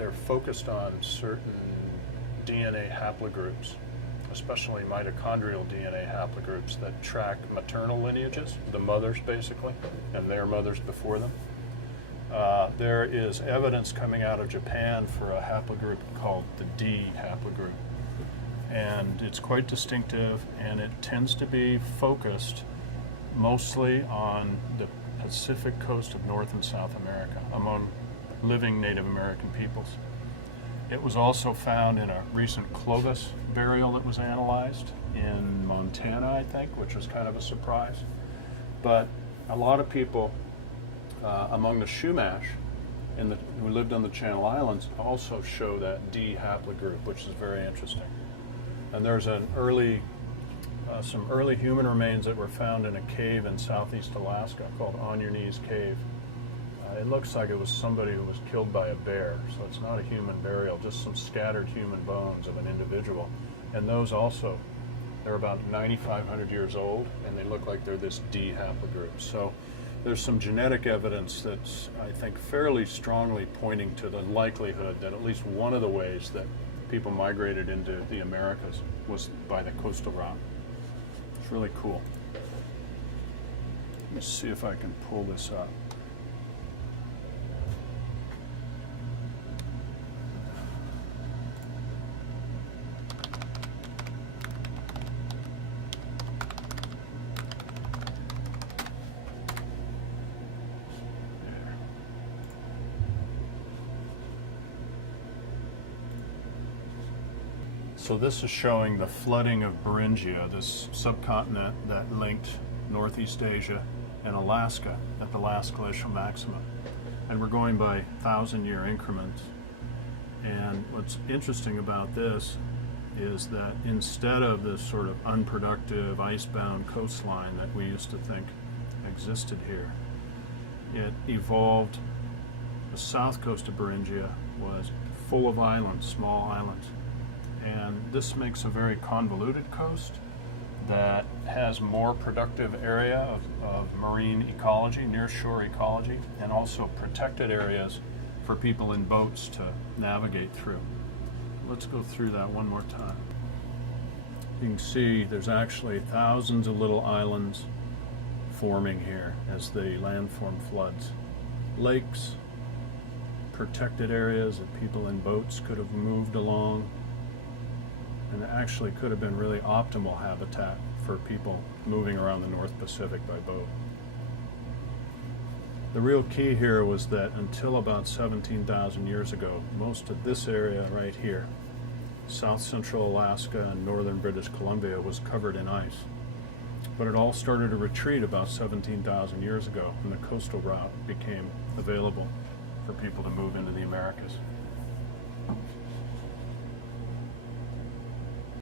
they're focused on certain DNA haplogroups, especially mitochondrial DNA haplogroups that track maternal lineages, the mothers basically, and their mothers before them. There is evidence coming out of Japan for a haplogroup called the D haplogroup. And it's quite distinctive, and it tends to be focused mostly on the Pacific coast of North and South America among living Native American peoples. It was also found in a recent Clovis burial that was analyzed in Montana, I think, which was kind of a surprise. But a lot of people among the Chumash who lived on the Channel Islands also show that D haplogroup, which is very interesting. And there's some early human remains that were found in a cave in southeast Alaska called On Your Knees Cave. It looks like it was somebody who was killed by a bear, so it's not a human burial, just some scattered human bones of an individual. And those also, they're about 9,500 years old, and they look like they're this D haplogroup. So there's some genetic evidence that's, I think, fairly strongly pointing to the likelihood that at least one of the ways that people migrated into the Americas was by the coastal route. It's really cool. Let me see if I can pull this up. So this is showing the flooding of Beringia, this subcontinent that linked Northeast Asia and Alaska at the last glacial maximum. And we're going by 1,000-year increments. And what's interesting about this is that instead of this sort of unproductive icebound coastline that we used to think existed here, it evolved. The south coast of Beringia was full of islands, small islands. And this makes a very convoluted coast that has more productive area of marine ecology, near-shore ecology, and also protected areas for people in boats to navigate through. Let's go through that one more time. You can see there's actually thousands of little islands forming here as the landform floods. Lakes, protected areas that people in boats could have moved along, and it actually could have been really optimal habitat for people moving around the North Pacific by boat. The real key here was that until about 17,000 years ago, most of this area right here, South Central Alaska and northern British Columbia, was covered in ice. But it all started to retreat about 17,000 years ago, and the coastal route became available for people to move into the Americas.